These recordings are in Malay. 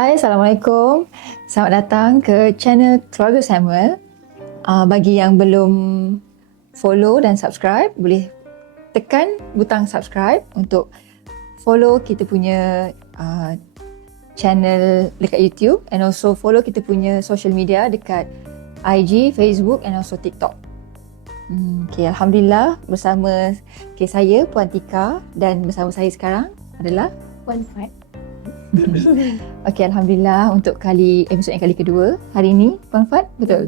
Hai, Assalamualaikum. Selamat datang ke channel Keluarga Samuel. Bagi yang belum follow dan subscribe, boleh tekan butang subscribe untuk follow kita punya channel dekat YouTube, and also follow kita punya social media dekat IG, Facebook and also TikTok. Okay, Alhamdulillah bersama saya Puan Tika, dan bersama saya sekarang adalah Puan Fat. Okey, Alhamdulillah untuk episod yang kali kedua hari ini, Puan Fat, betul?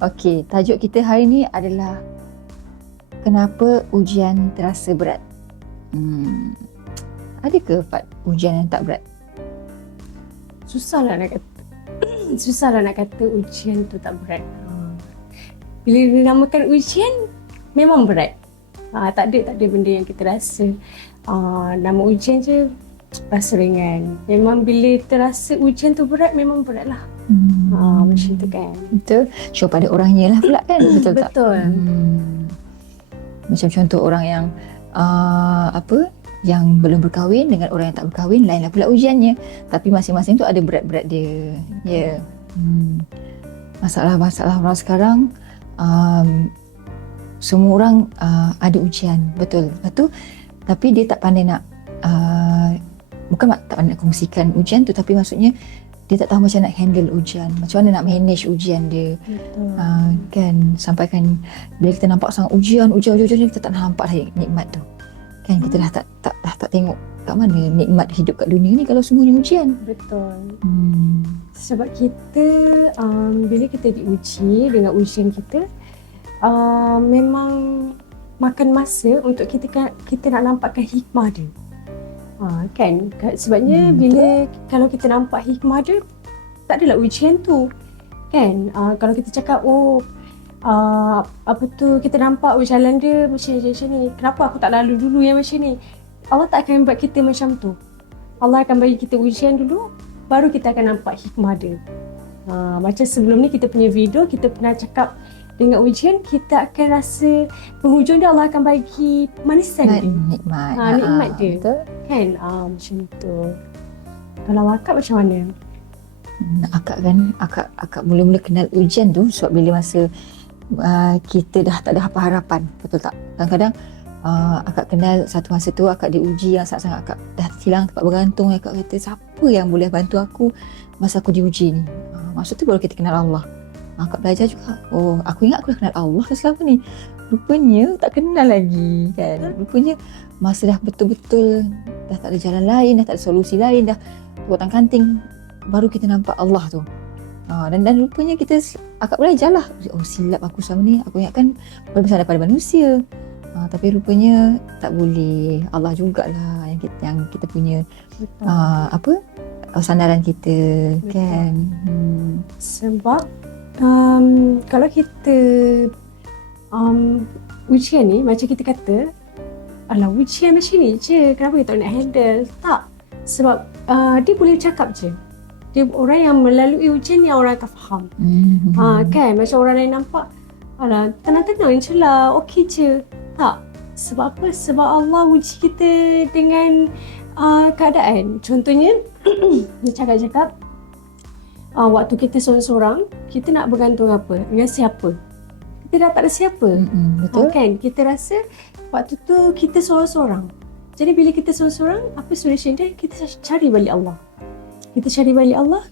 Okey, tajuk kita hari ini adalah kenapa ujian terasa berat. Ada ke, Fat, ujian yang tak berat? Susahlah nak kata ujian tu tak berat. Bila dinamakan ujian memang berat. Tak ada benda yang kita rasa nama ujian je rasa ringan. Memang bila terasa ujian tu berat, memang berat lah. Macam tu kan. Betul. Cuba pada orangnya lah pula kan. Betul tak? Betul. Macam contoh orang yang yang belum berkahwin dengan orang yang tak berkahwin, lainlah pula ujiannya. Tapi masing-masing tu ada berat-berat dia. Ya. Masalah-masalah orang sekarang, semua orang ada ujian. Betul. Lepas tu, tapi dia tak pandai nak bukan tak pandai nak kongsikan ujian tu, tapi maksudnya dia tak tahu macam nak handle ujian, macam mana nak manage ujian dia. Kan, sampaikan bila kita nampak sangat ujian kita tak nampak lagi nikmat tu kan. Kita dah tak tengok kat mana nikmat hidup kat dunia ni kalau semuanya ujian. Betul. Sebab kita bila kita diuji dengan ujian kita, memang makan masa untuk kita nak nampakkan hikmah dia. Kan, sebabnya bila kalau kita nampak hikmah dia, tak adalah ujian tu kan. Kalau kita cakap kita nampak jalan dia macam ni, kenapa aku tak lalu dulu yang macam ni, Allah tak akan buat kita macam tu. Allah akan bagi kita ujian dulu, baru kita akan nampak hikmah dia. Macam sebelum ni kita punya video, kita pernah cakap dengan ujian kita akan rasa penghujung dia Allah akan bagi manisan dia, nikmat dia. Betul? Kan, macam tu. Kalau akak macam mana? Akak mula-mula kenal ujian tu sebab bila masa kita dah tak ada harapan, betul tak? Kadang-kadang akak kenal satu masa tu akak diuji yang sangat-sangat, akak dah hilang tempat bergantung. Akak kata, siapa yang boleh bantu aku masa aku diuji ni? Masa tu baru kita kenal Allah. Akak belajar juga, aku ingat aku dah kenal Allah selama ni, rupanya tak kenal lagi kan. Rupanya masa dah betul-betul dah tak ada jalan lain, dah tak ada solusi lain, dah tuatan kanting, baru kita nampak Allah tu. Dan rupanya akak belajar lah, silap aku selama ni, aku ingatkan paling besar daripada manusia. Tapi rupanya tak boleh, Allah jugalah yang kita punya sandaran kita. Betul. Kan. Sebab kalau kita ujian ni, macam kita kata, alah ujian macam ni je, kenapa kita tak nak handle? Tak, sebab dia boleh cakap je. Dia orang yang melalui ujian ni orang akan faham. Kan, macam orang lain nampak, alah tenang-tenang je lah, okey je. Tak, sebab apa? Sebab Allah uji kita dengan keadaan. Contohnya dia cakap waktu kita seorang-seorang, kita nak bergantung apa? Dengan siapa? Kita dah tak ada siapa. Betul. Kan? Kita rasa waktu tu kita seorang-seorang. Jadi bila kita seorang-seorang, apa solution dia? Kita cari balik Allah. Kita cari balik Allah,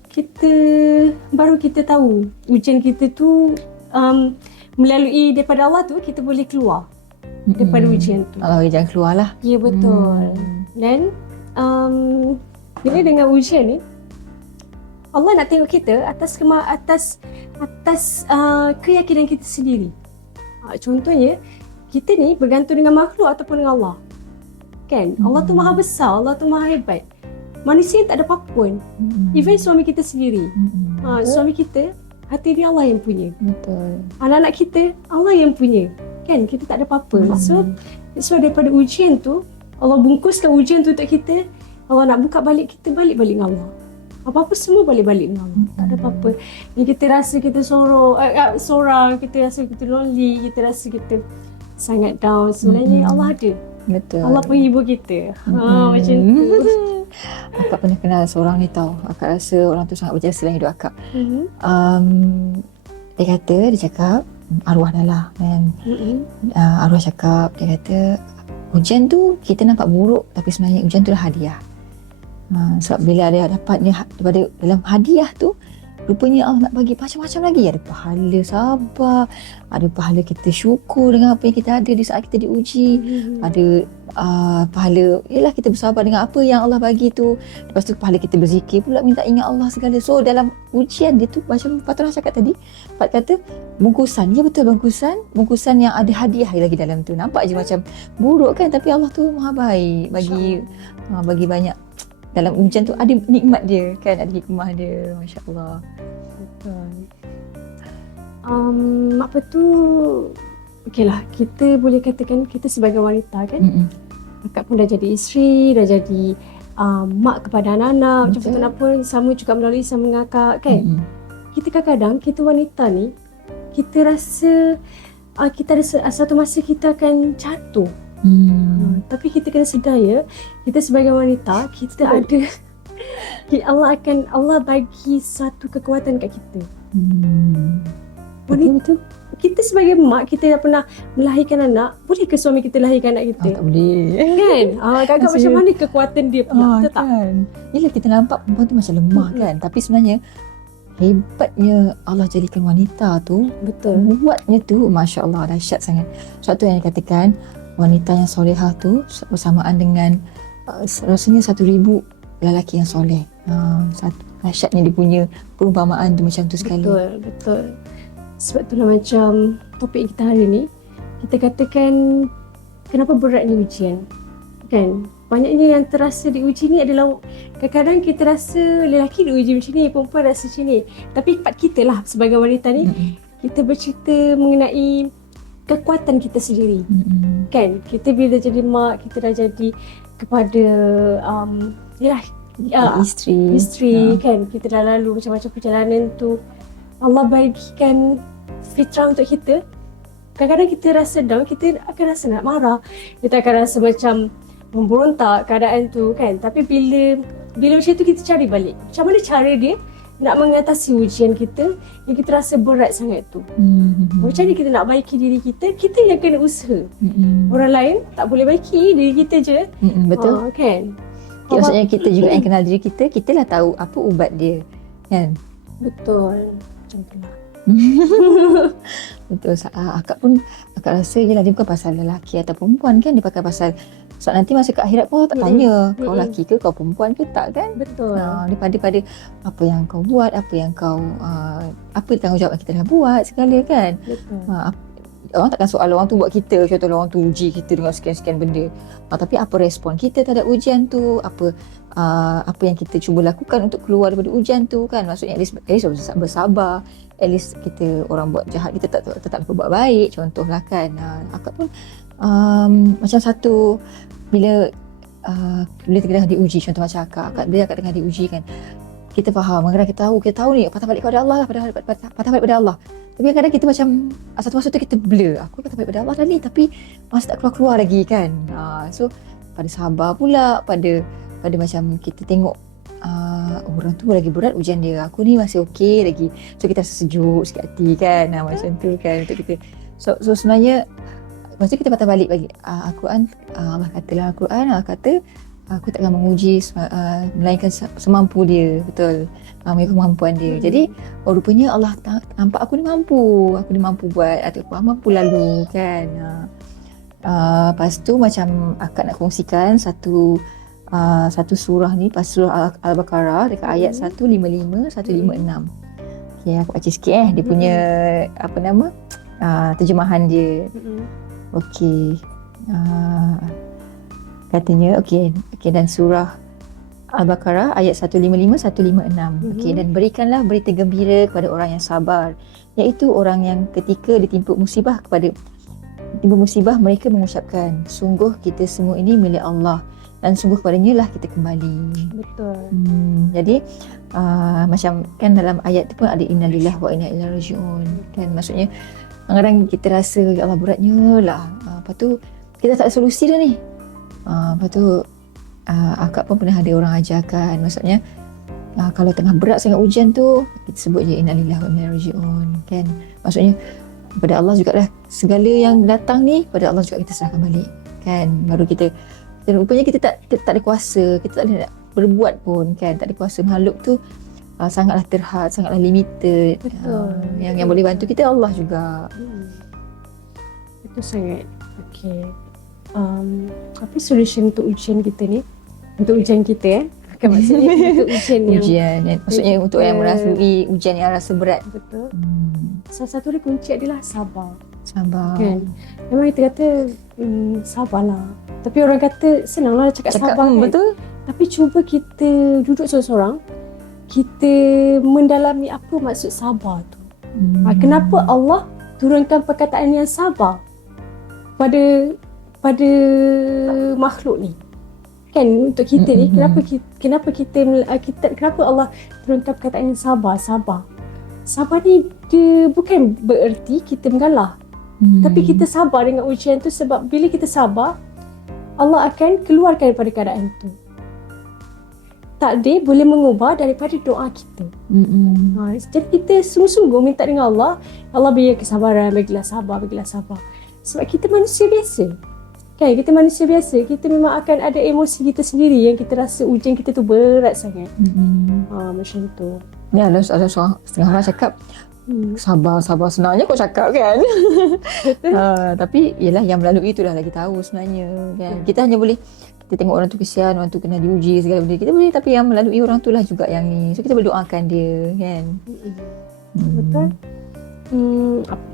baru kita tahu ujian kita tu melalui daripada Allah tu, kita boleh keluar daripada ujian tu. Allah jangan keluar lah. Ya, betul. Dan bila dengan ujian ni, Allah nak tengok kita atas keyakinan kita sendiri. Contohnya, kita ni bergantung dengan makhluk ataupun dengan Allah. Kan? Allah tu maha besar, Allah tu maha hebat. Manusia tak ada apa pun. Even suami kita sendiri. Suami kita, hati dia Allah yang punya. Betul. Anak-anak kita, Allah yang punya. Kan? Kita tak ada apa-apa. So daripada ujian tu, Allah bungkuskan ujian tu untuk kita. Allah nak buka balik kita, balik-balik dengan Allah. Apa-apa semua balik-balik dengan Allah. Tak ada apa-apa. Yang kita rasa kita sorang, kita rasa kita lonely, kita rasa kita sangat down. Sebenarnya Allah ada. Betul. Allah penghibur kita. Macam tu. Akak pernah kenal seorang ni tau. Akak rasa orang tu sangat berjasa dalam hidup akak. Mhm. Dia cakap arwah dah lah kan. Arwah cakap, dia kata hujan tu kita nampak buruk tapi sebenarnya hujan tu dah hadiah. Sebab bila dia dapatnya daripada dalam hadiah tu, rupanya Allah nak bagi macam-macam lagi. Ada pahala sabar, ada pahala kita syukur dengan apa yang kita ada di saat kita diuji, ada pahala ialah kita bersabar dengan apa yang Allah bagi tu. Lepas tu pahala kita berzikir pula, minta ingat Allah segala. So dalam ujian dia tu macam Fatrah cakap tadi, Fat kata bungkusan, ya betul, bungkusan yang ada hadiah lagi dalam tu. Nampak je macam buruk kan, tapi Allah tu maha baik, bagi banyak. Dalam ujian tu ada nikmat dia kan, ada hikmah dia. Masya Allah. Betul. Apa tu, okeylah, kita boleh katakan kita sebagai wanita kan, akak pun dah jadi isteri, dah jadi mak kepada anak-anak, macam Fatuna pun sama juga melalui sama dengan akak kan. Kita kadang-kadang, kita wanita ni, kita rasa kita ada satu masa kita akan jatuh. Tapi kita kena sedar ya, kita sebagai wanita, kita ada Allah bagi satu kekuatan kat kita. Betul. Kita sebagai mak, kita dah pernah melahirkan anak, boleh ke suami kita lahirkan anak kita? Tak boleh Kan? Kakak macam mana kekuatan dia pula? Betul tak? Kan? Yelah, kita nampak perempuan tu macam lemah kan, tapi sebenarnya hebatnya Allah jadikan wanita tu, betul, buatnya tu Masya Allah, dahsyat sangat. Sebab tu yang dikatakan wanita yang solehah tu bersamaan dengan rasanya 1,000 lelaki yang soleh. Dahsyatnya dia punya perumpamaan tu macam tu sekali. Betul. Sebab itulah macam topik kita hari ni, kita katakan kenapa beratnya ujian. Kan? Banyaknya yang terasa diuji ni adalah kadang-kadang kita rasa lelaki diuji macam ni, perempuan rasa macam ni. Tapi part kita lah sebagai wanita ni, kita bercerita mengenai kekuatan kita sendiri. Kan, kita bila dah jadi mak, kita dah jadi kepada isteri kan, kita dah lalu macam-macam perjalanan tu. Allah bagikan fitrah untuk kita. Kadang-kadang kita rasa down, kita akan rasa nak marah, kita akan rasa macam memberontak keadaan tu kan. Tapi bila macam tu, kita cari balik macam mana cara dia nak mengatasi ujian kita yang kita rasa berat sangat tu. Macam mana kita nak baiki diri kita, kita yang kena usaha. Orang lain tak boleh baiki, diri kita je. Betul. Kan? Maksudnya kita juga yang kenal diri kita, kita lah tahu apa ubat dia kan. Betul. Macam tu lah. Betul. Akak rasa yelah, dia bukan pasal lelaki atau perempuan kan, dia pakai pasal sebab nanti masa ke akhirat pun tak tanya kau lelaki ke, kau perempuan ke, tak kan. Betul. Daripada apa yang kau buat, apa yang kau apa tanggungjawab yang kita dah buat segala kan. Betul. Orang takkan soal orang tu buat kita, contohnya orang tu uji kita dengan sekian-sekian benda. Tapi apa respon kita terhadap ujian tu, apa yang kita cuba lakukan untuk keluar daripada ujian tu kan. Maksudnya at least bersabar, at least kita orang buat jahat kita tetap buat baik, contohlah kan. Akak pun macam satu bila kita tengah diuji, contoh macam akak tengah diuji kan, kita faham, kadang-kadang kita tahu ni patah balik kepada Allah lah, patah balik pada Allah. Tapi kadang kita macam satu masa tu kita blur, aku patah balik pada Allah dah ni, tapi masih tak keluar lagi kan. So pada sabar pula, pada macam kita tengok orang tu lagi berat ujian dia, aku ni masih okey lagi, so kita rasa sejuk sikit hati kan. Macam tu kan untuk kita. So sebenarnya lepas tu kita patah balik bagi Al-Quran. Allah kata dalam Al-Quran, Allah kata aku takkan menguji melainkan semampu dia. Betul, mengikut kemampuan dia. Jadi rupanya Allah nampak aku ni mampu buat, atau aku mampu lalu kan. Lepas tu macam akak nak kongsikan satu surah ni, pas surah Al-Baqarah dekat ayat 155 156. Okay, aku baca sikit dia punya terjemahan dia. Okey. Katanya dan surah Al-Baqarah ayat 155 156. Okey, dan berikanlah berita gembira kepada orang yang sabar, iaitu orang yang ketika ditimpa musibah mereka mengucapkan, sungguh kita semua ini milik Allah dan sungguh kepadanya lah kita kembali. Betul. Jadi macam kan dalam ayat tu pun ada innalillahi wa inna ilaihi raji'un kan. Maksudnya kadang-kadang kita rasa ya Allah beratnya lah, lepas tu kita tak ada solusi dah ni, lepas tu akak pun pernah ada orang ajarkan, maksudnya kalau tengah berat sangat ujian tu, kita sebut je innalillahi wa inna ilaihi raji'un, kan. Maksudnya pada Allah jugalah segala yang datang ni, pada Allah juga kita serahkan balik, kan. Baru kita rupanya kita tak ada kuasa, kita tak boleh nak berbuat pun, kan. Tak ada kuasa. Makhluk tu sangatlah terhad, sangatlah limited. Yang boleh bantu kita Allah juga. Itu sangat. Okay. Apa solution untuk ujian kita ni? Untuk ujian kita bukan maksudnya untuk ujian yang maksudnya untuk yang merasui ujian yang rasa berat. Betul. Salah satu dia kunci adalah sabar. Kan. Memang kita kata sabarlah. Tapi orang kata senanglah cakap sabar, kan? Betul. Tapi cuba kita duduk seorang-seorang, kita mendalami apa maksud sabar tu. Kenapa Allah turunkan perkataan yang sabar pada makhluk ni? Kan untuk kita ni, kenapa Allah turunkan perkataan yang sabar? Sabar ni dia bukan bererti kita mengalah. Tapi kita sabar dengan ujian tu, sebab bila kita sabar, Allah akan keluarkan daripada keadaan tu. Takdir boleh mengubah daripada doa kita. Jadi kita sungguh-sungguh minta dengan Allah, Allah beri kesabaran, bagilah sabar. Sebab kita manusia biasa. Kan, kita manusia biasa, kita memang akan ada emosi kita sendiri yang kita rasa ujian kita tu berat sangat. Macam tu. Ya, ada setengah orang cakap sabar senangnya kau cakap, kan. Tapi yelah, yang melalui itulah lagi tahu sebenarnya, kan. Kita hanya boleh kita tengok orang tu kesian, orang tu kena diuji segala benda, kita boleh, tapi yang melalui orang tu lah juga yang ni. So kita berdoakan dia, kan. Betul.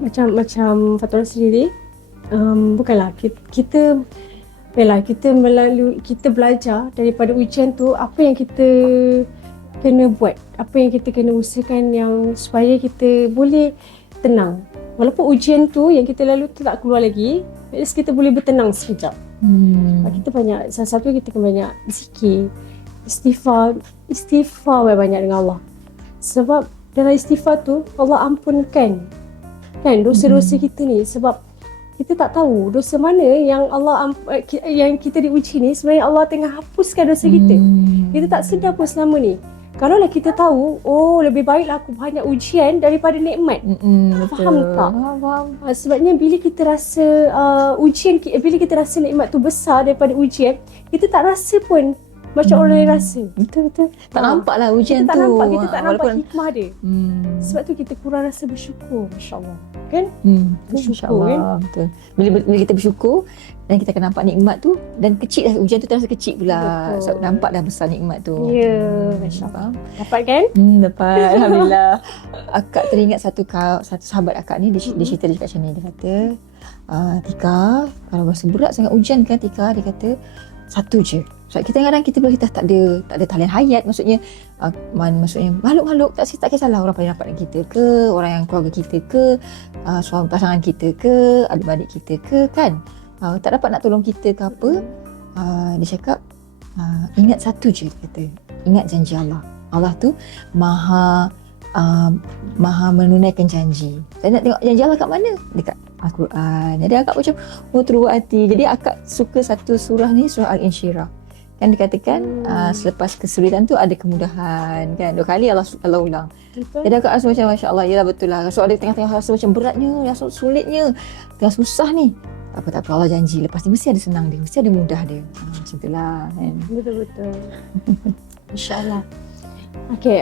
Macam Fatura sendiri, bukanlah kita melalui, kita belajar daripada ujian tu apa yang kita kena buat, apa yang kita kena usahakan yang supaya kita boleh tenang. Walaupun ujian tu yang kita lalui tu tak keluar lagi, at least kita boleh bertenang sekejap. Kita banyak, salah satu kita kena banyak zikir, istighfar banyak dengan Allah. Sebab dalam istighfar tu Allah ampunkan, kan, dosa-dosa kita ni. Sebab kita tak tahu dosa mana yang yang kita diuji ni, sebenarnya Allah tengah hapuskan dosa kita. Kita tak sedar pun selama ni. Kalaulah kita tahu, lebih baiklah aku banyak ujian daripada nikmat. Faham tak? Faham. Sebabnya bila kita rasa bila kita rasa nikmat tu besar daripada ujian, kita tak rasa pun macam orang lain rasa. Betul. Tak nampak lah ujian kita tu. Kita tak nampak hikmah dia. Sebab tu kita kurang rasa bersyukur, masya-Allah. Kan? Bersyukur, kan? Betul. Bila kita bersyukur dan kita akan nampak nikmat tu, dan kecil lah ujian tu, terasa kecil pula. Sebab nampak dah besar nikmat tu. Ya, masya-Allah. Dapat kan? Dapat. Alhamdulillah. Akak teringat satu sahabat akak ni, dia cerita dia cakap macam ni. Dia kata, Tika, kalau rasa berat sangat ujian kan Tika, dia kata satu je. Sebab kita kadang kita tak ada talian hayat, maksudnya makhluk-makhluk tak kisahlah orang paling rapat dengan kita ke, orang yang keluarga kita ke, suami pasangan kita ke, adik-adik kita ke, kan, tak dapat nak tolong kita ke apa. Dia cakap ingat satu je, dia kata, ingat janji Allah tu maha menunaikan janji. Saya nak tengok janji Allah kat mana? Dekat Al-Quran. Jadi akak macam terbuat hati. Jadi akak suka satu surah ni, surah Al-Insyirah. Kan dikatakan selepas kesulitan tu ada kemudahan, kan. 2 kali Allah ulang. Betul. Jadi akak rasa macam masya-Allah, yalah betul lah. So ada tengah-tengah rasa macam beratnya, rasa sulitnya, tengah susah ni. Tak apa Allah janji lepas ni mesti ada senang dia, mesti ada mudah dia. Macam itulah, kan. Betul. Insya-Allah. Okay,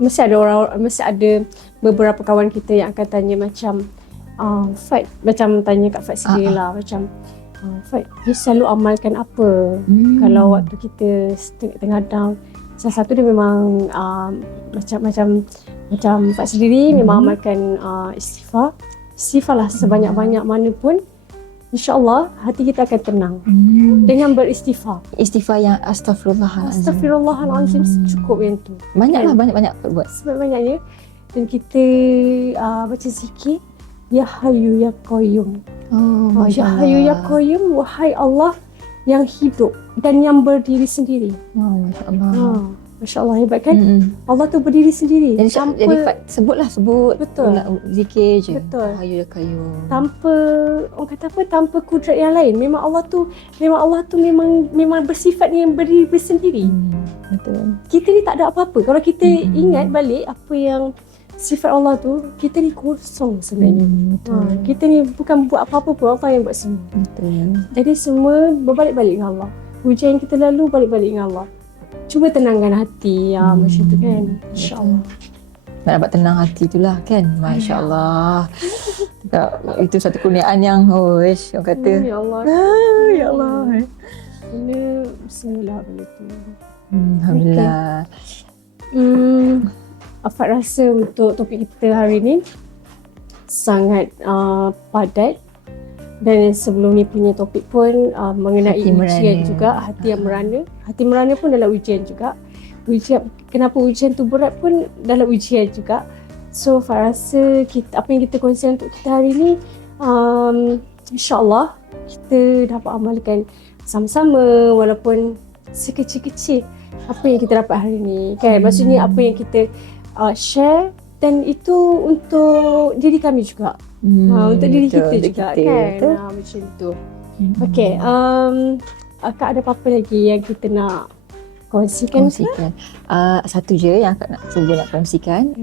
mesti ada beberapa kawan kita yang akan tanya macam Fat, macam tanya Kak Fat sendiri lah, macam Fat, dia selalu amalkan apa kalau waktu kita tengah down? Salah satu dia memang macam Fat sendiri memang amalkan istighfar lah sebanyak-banyak mana pun. InsyaAllah hati kita akan tenang dengan beristighfar. Istighfar yang Astaghfirullahalazim cukup yang tu. Banyaklah, banyak buat. Sebanyak-banyaknya. Dan kita baca zikir, Ya Hayyu Ya Qayyum. Ya Hayyu Ya Qayyum, wahai Allah yang hidup dan yang berdiri sendiri. Masya-Allah. Masya Allah, hebat kan? Mm-mm. Allah tu berdiri sendiri. Jadi, sebut Betul. nak zikir je. Betul. Hayu ya Qayyum. Tanpa, orang kata apa, tanpa kudrat yang lain. Memang Allah tu memang bersifat yang berdiri bersendiri. Betul. Kita ni tak ada apa-apa. Kalau kita ingat balik apa yang sifat Allah tu, kita ni kosong sebenarnya. Betul. Kita ni bukan buat apa-apa pun, Allah yang buat semua. Betul. Jadi semua berbalik-balik dengan Allah. Hujan yang kita lalu balik-balik dengan Allah. Cuba tenangkan hati macam tu kan. InsyaAllah. Nak dapat tenang hati itulah kan. Masya Allah. Itu satu kurniaan yang orang kata. Ya Allah. Ya Allah. Ini bismillah benda tu. Alhamdulillah. Afak rasa untuk topik kita hari ni sangat padat, dan sebelum ni punya topik pun mengenai Hati ujian merana. juga, hati yang merana. Hati merana pun dalam ujian juga. Kenapa ujian tu berat pun dalam ujian juga. So Afak rasa apa yang kita kongsikan untuk kita hari ni, insyaAllah kita dapat amalkan sama-sama, walaupun sekecil-kecil apa yang kita dapat hari ni kan. Maksudnya apa yang kita share, dan itu untuk diri kami juga, untuk diri kita juga kan. Macam tu. Okay, Kak ada apa-apa lagi yang kita nak kongsikan? Satu je yang akak nak kongsikan.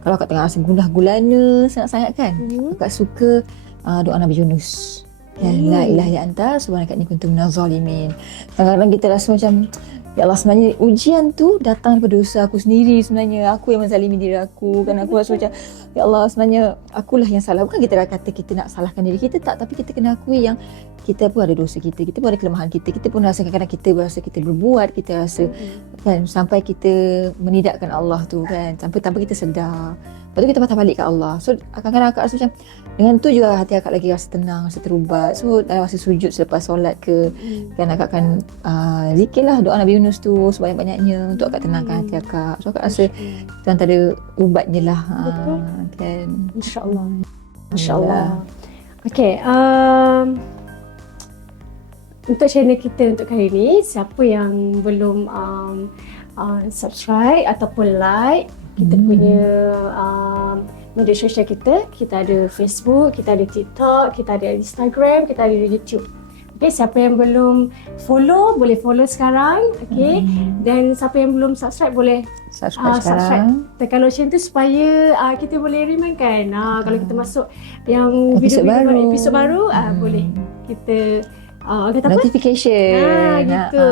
Kalau akak tengah rasa gundah gulana sangat-sangat kan, akak suka doa Nabi Yunus. La ilaha illa anta subhanaka inni kuntu minaz zalimin. Kadang-kadang kita rasa macam, ya Allah, sebenarnya ujian tu datang daripada dosa aku sendiri. Sebenarnya aku yang menzalimi diri aku. Kan aku rasa macam, ya Allah, sebenarnya akulah yang salah. Bukan kita kata kita nak salahkan diri kita, tak. Tapi kita kena akui yang kita pun ada dosa kita pun ada kelemahan kita pun rasa kadang-kadang kita berasa kita berbuat, kita rasa kan, sampai kita menidakkan Allah tu kan, sampai tanpa kita sedar. Lepas tu kita patah balik kat Allah. So kadang-kadang akak rasa macam, dengan tu juga hati akak lagi rasa tenang, rasa terubat. So dalam masa sujud selepas solat ke, kan akak akan zikirlah doa Nabi Yunus tu sebanyak-banyaknya untuk akak tenangkan hati akak. So akak rasa itu antara ubatnya lah. Kan. InsyaAllah. InsyaAllah. Okay, untuk channel kita untuk kali ni, siapa yang belum subscribe ataupun like kita punya media sosial kita ada Facebook, kita ada TikTok, kita ada Instagram, kita ada YouTube. Okay, siapa yang belum follow, boleh follow sekarang. Okay, dan siapa yang belum subscribe, boleh subscribe sekarang. Tekan lotion tu supaya kita boleh remind kan, kalau kita masuk yang episod baru, boleh kita kata apa? Notification. Gitu.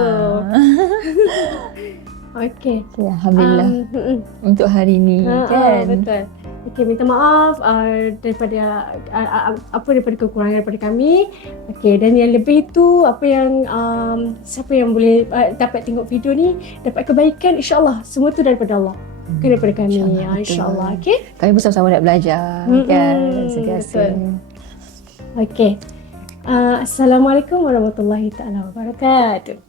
Okay. Alhamdulillah. Untuk hari ni kan. Betul. Okay, minta maaf daripada kekurangan daripada kami. Okay, dan yang lebih tu, apa yang siapa yang boleh dapat tengok video ni dapat kebaikan, insya-Allah semua tu daripada Allah. Bukan daripada kami. InsyaAllah. Okay. Kami bersama-sama nak belajar kan. Sentiasa. Okay. Assalamualaikum warahmatullahi taala wabarakatuh.